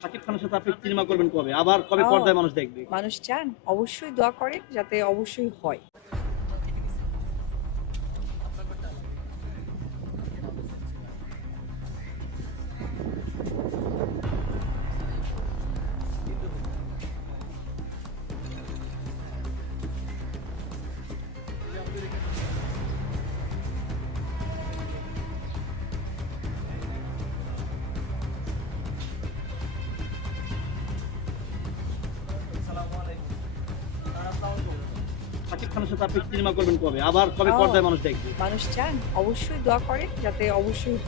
খানের সাথে আপনি সিনেমা করবেন কবে? আবার কবে পর্দায় মানুষ দেখবে? মানুষ চান অবশ্যই দোয়া করেন যাতে অবশ্যই হয়। খানের সাথে আপনি সিনেমা করবেন কবে? আবার কবে পর্দায় মানুষ দেখবে? মানুষ চান অবশ্যই দোয়া করে যাতে অবশ্যই